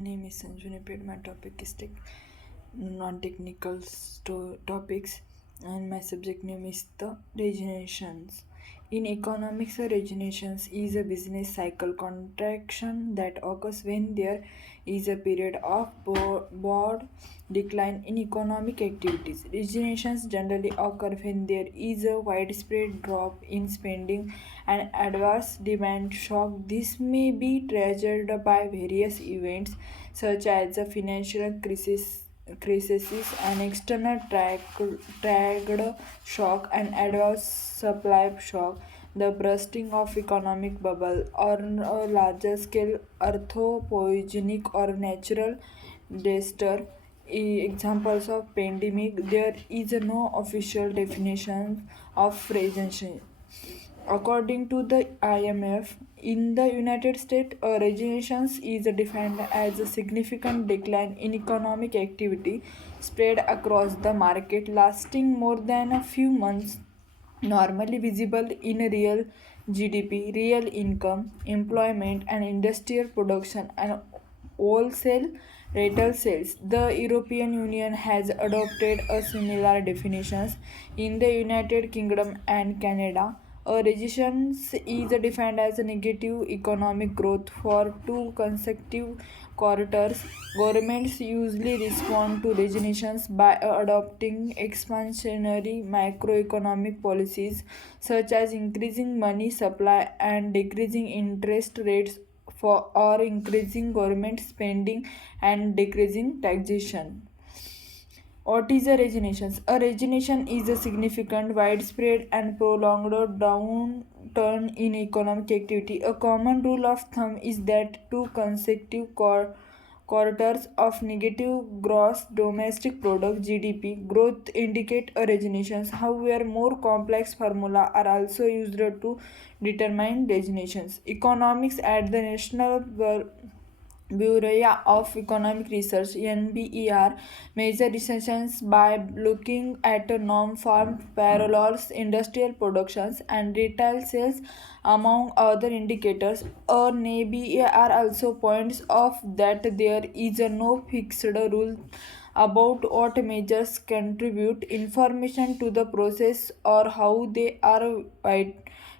name is Sanju Neped. My topic is non-technical topics, and my subject name is the regenerations. In economics, regenerations is a business cycle contraction that occurs when there is a period of broad decline in economic activities. Regenerations generally occur when there is a widespread drop in spending and adverse demand shock. This may be triggered by various events such as a financial crisis, an external triggered shock, an adverse supply shock, the bursting of economic bubble, or a larger scale anthropogenic or natural disaster. Examples of pandemic, there is no official definition of recession. According to the IMF, in the United States, a recession is defined as a significant decline in economic activity spread across the market lasting more than a few months, normally visible in real GDP, real income, employment, and industrial production and wholesale retail sales. The European Union has adopted a similar definitions in the United Kingdom and Canada. A recession is defined as a negative economic growth for two consecutive quarters. Governments usually respond to recessions by adopting expansionary macroeconomic policies such as increasing money supply and decreasing interest rates for or increasing government spending and decreasing taxation. What is a regeneration? A regeneration is a significant, widespread, and prolonged downturn in economic activity. A common rule of thumb is that two consecutive quarters of negative gross domestic product (GDP) growth indicate a regeneration. However, more complex formula are also used to determine regenerations. Economics at the National Bureau of Economic Research (NBER) measure recessions by looking at non-farm payrolls, industrial productions, and retail sales, among other indicators. NBER also points out that there is no fixed rule about what measures contribute information to the process or how they are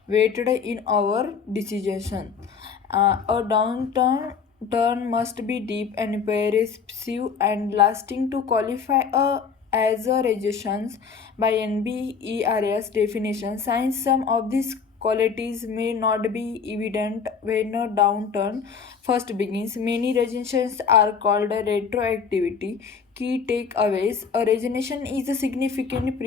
weighted in our decision. A downturn must be deep and pervasive and lasting to qualify as a recession by NBER's definition. Since some of these qualities may not be evident when a downturn first begins, many recessions are called a retroactivity. Key takeaways: a recession is a significant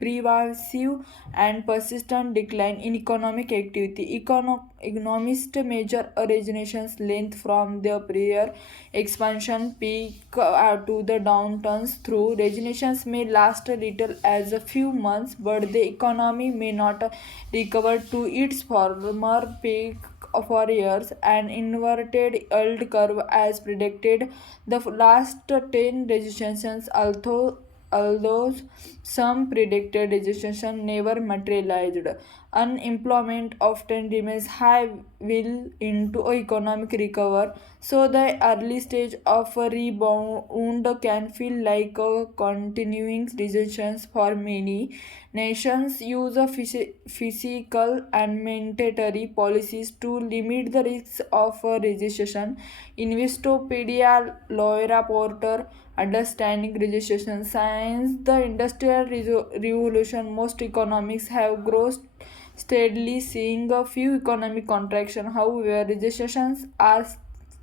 pervasive and persistent decline in economic activity. Economists measure a regeneration's length from the prior expansion peak to the downturns through. Regenerations may last a little as a few months, but the economy may not recover to its former peak for years. An inverted yield curve as predicted. The last 10 registrations, although some predicted registration never materialized. Unemployment often remains high will into economic recovery, so the early stage of a rebound can feel like a continuing recession for many. Nations use a physical and mandatory policies to limit the risks of a recession. Investopedia Laura Porter understanding registration science. The industrial revolution, most economics have grown steadily, seeing a few economic contraction. However, recessions are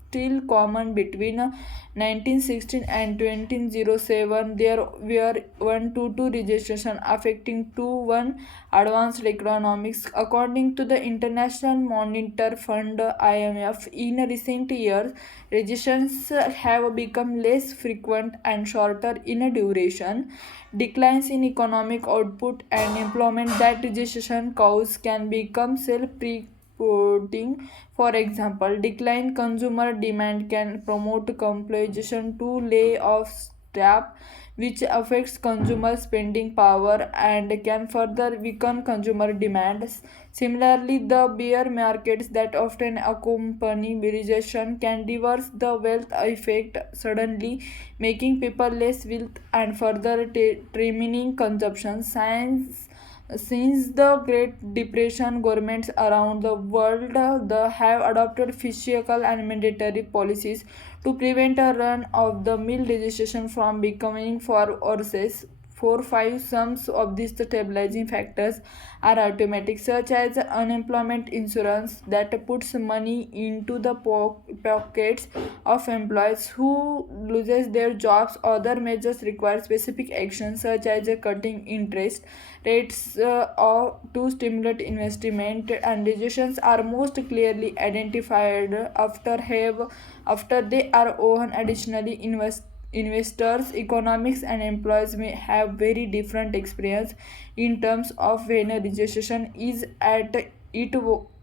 still common between 1916 and 2007. There were 1 to 2 recessions affecting 2 1 advanced economics. According to the International Monetary Fund (IMF), in recent years, recessions have become less frequent and shorter in duration. Declines in economic output and employment that recession cause can become self-reporting. For example, declined consumer demand can promote compulsion to lay off staff, which affects consumer spending power and can further weaken consumer demand. Similarly, the bear markets that often accompany recession can reverse the wealth effect suddenly, making people less wealth and further trimming consumption. Since the Great Depression, governments around the world have adopted fiscal and mandatory policies to prevent a run of the mill legislation from becoming for horses. 4 5 sums of these stabilizing factors are automatic, such as unemployment insurance that puts money into the pockets of employees who loses their jobs. Other measures require specific action, such as cutting interest rates or to stimulate investment, and decisions are most clearly identified after they are owned. Additionally, investors, economics, and employees may have very different experience in terms of when a recession is at its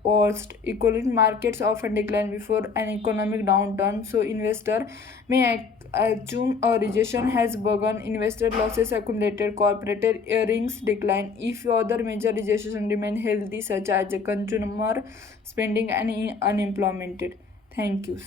worst. Equally, markets often decline before an economic downturn, so investor may assume a recession has begun. Investor losses accumulated, corporate earnings decline if other major recessions remain healthy, such as consumer spending and unemployment. Thank you.